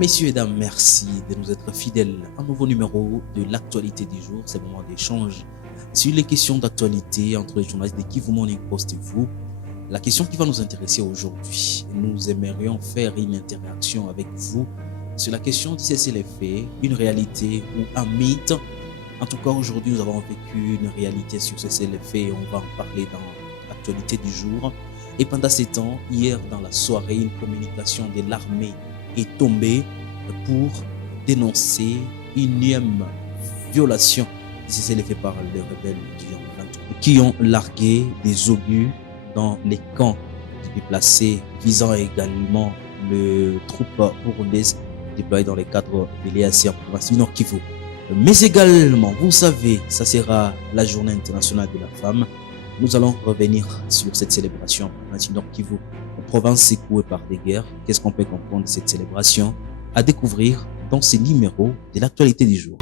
Messieurs et dames, merci de nous être fidèles. Un nouveau numéro de l'actualité du jour. C'est le moment d'échange sur les questions d'actualité entre les journalistes de Kivu Morning Post et vous. La question qui va nous intéresser aujourd'hui, nous aimerions faire une interaction avec vous sur la question du cessez-le-feu, une réalité ou un mythe. En tout cas, aujourd'hui, nous avons vécu une réalité sur ce cessez-le-feu et on va en parler dans l'actualité du jour. Et pendant ces temps, hier dans la soirée, une communication de l'armée est tombée pour dénoncer une énième violation du cessez-le-feu par les rebelles du 23 qui ont largué des obus dans les camps déplacés visant également le troupe burundaises déployées dans les cadres de l'EAC en province du Nord Kivu. Mais également, vous savez, ça sera la journée internationale de la femme. Nous allons revenir sur cette célébration en province du Nord Kivu, une province secouée par des guerres. Qu'est-ce qu'on peut comprendre de cette célébration? À découvrir dans ces numéros de l'actualité du jour.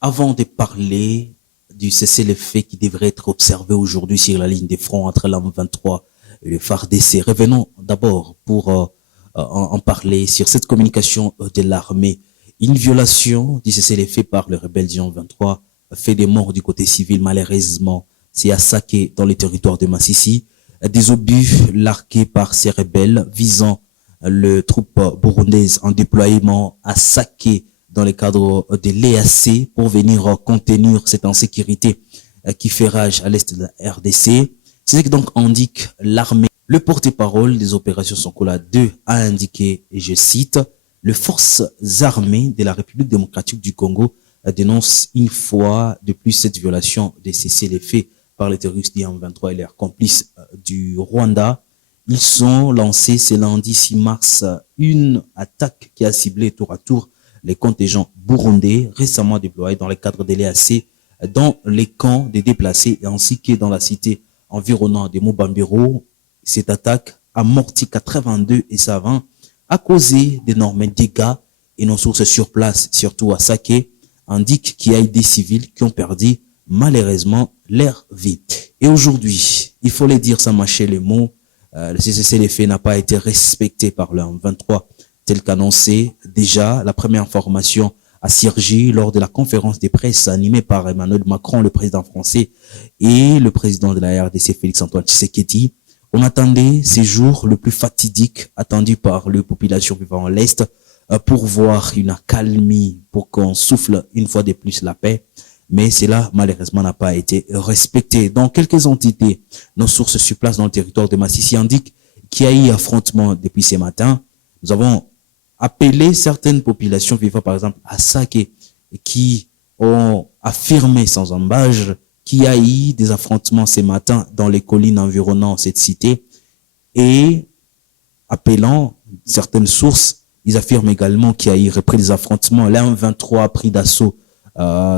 Avant de parler du cessez-le-feu qui devrait être observé aujourd'hui sur la ligne de front entre l'AM 23 et le FARDC, revenons d'abord pour en parler sur cette communication de l'armée. Une violation du cessez-le-feu par le rebelle du 23 fait des morts du côté civil, malheureusement. C'est à Saké, dans le territoire de Massissi, des obus largués par ces rebelles visant le troupe burundaise en déploiement à Saké dans le cadre de l'EAC pour venir contenir cette insécurité qui fait rage à l'est de la RDC. C'est ce que donc indique l'armée. Le porte-parole des opérations Sonkola 2 a indiqué, et je cite, « Les forces armées de la République démocratique du Congo dénoncent une fois de plus cette violation de cessez-le-feu par les terroristes du M23 et leurs complices du Rwanda. Ils sont lancés ce lundi 6 mars une attaque qui a ciblé tour à tour les contingents burundais récemment déployés dans le cadre de l'EAC dans les camps des déplacés ainsi que dans la cité environnante de Mubambiro. Cette attaque a morti 82 et savants, a causé d'énormes dégâts et nos sources sur place, surtout à Saké, indiquent qu'il y a eu des civils qui ont perdu malheureusement leur vie. Et aujourd'hui, il faut le dire sans mâcher les mots, le cessez-le-feu n'a pas été respecté par le M23 tel qu'annoncé. Déjà, la première formation a surgi lors de la conférence de presse animée par Emmanuel Macron, le président français, et le président de la RDC, Félix-Antoine Tshisekedi. On attendait ces jours le plus fatidique attendu par les populations vivant à l'Est pour voir une accalmie, pour qu'on souffle une fois de plus la paix. Mais cela, malheureusement, n'a pas été respecté. Dans quelques entités, nos sources sur place dans le territoire de Massissi indiquent qu'il y a eu affrontement depuis ce matin. Nous avons appelé certaines populations vivant, par exemple, à Saké, qui ont affirmé sans embâche qu'il y a eu des affrontements ce matin dans les collines environnant cette cité, et appelant certaines sources, ils affirment également qu'il y a eu repris des affrontements. L'M 23 a pris d'assaut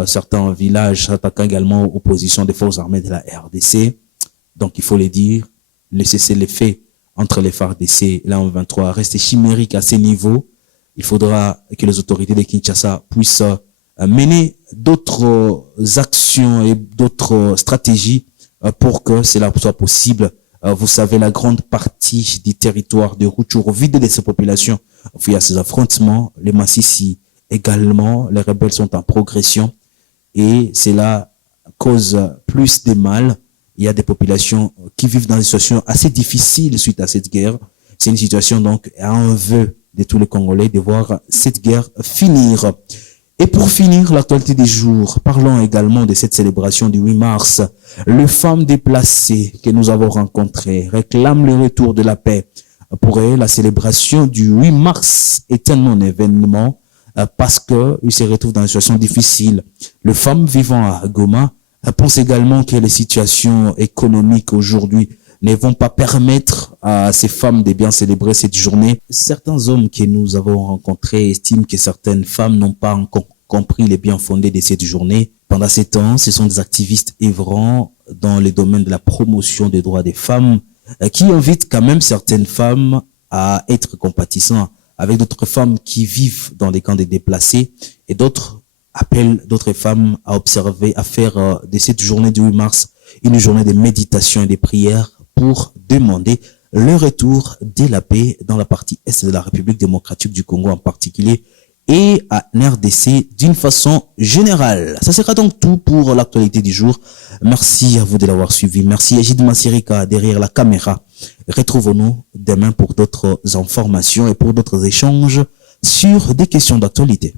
certains villages, attaquant également aux positions des forces armées de la RDC. Donc il faut le dire, le cessez-le-feu entre les FARDC et l'M 23 reste chimérique à ces niveaux. Il faudra que les autorités de Kinshasa puissent mener d'autres actions et d'autres stratégies pour que cela soit possible. Vous savez, la grande partie du territoire de Rutshuru vide de ces populations via ces affrontements. Les Massissi également, les rebelles sont en progression et cela cause plus de mal. Il y a des populations qui vivent dans des situations assez difficiles suite à cette guerre. C'est une situation donc à un vœu de tous les Congolais de voir cette guerre finir. Et pour finir, l'actualité des jours, parlons également de cette célébration du 8 mars. Les femmes déplacées que nous avons rencontrées réclament le retour de la paix. Pour elles, la célébration du 8 mars est un non-événement parce qu'ils se retrouvent dans une situation difficile. Les femmes vivant à Goma pensent également que les situations économiques aujourd'hui ne vont pas permettre à ces femmes de bien célébrer cette journée. Certains hommes que nous avons rencontrés estiment que certaines femmes n'ont pas encore compris les biens fondés de cette journée. Pendant ces temps, ce sont des activistes œuvrant dans le domaine de la promotion des droits des femmes qui invitent quand même certaines femmes à être compatissantes avec d'autres femmes qui vivent dans les camps des déplacés, et d'autres appellent d'autres femmes à observer, à faire de cette journée du 8 mars une journée de méditation et de prière pour demander le retour de la paix dans la partie est de la République démocratique du Congo en particulier et à RDC d'une façon générale. Ça sera donc tout pour l'actualité du jour. Merci à vous de l'avoir suivi. Merci à Gide Massirika derrière la caméra. Retrouvons-nous demain pour d'autres informations et pour d'autres échanges sur des questions d'actualité.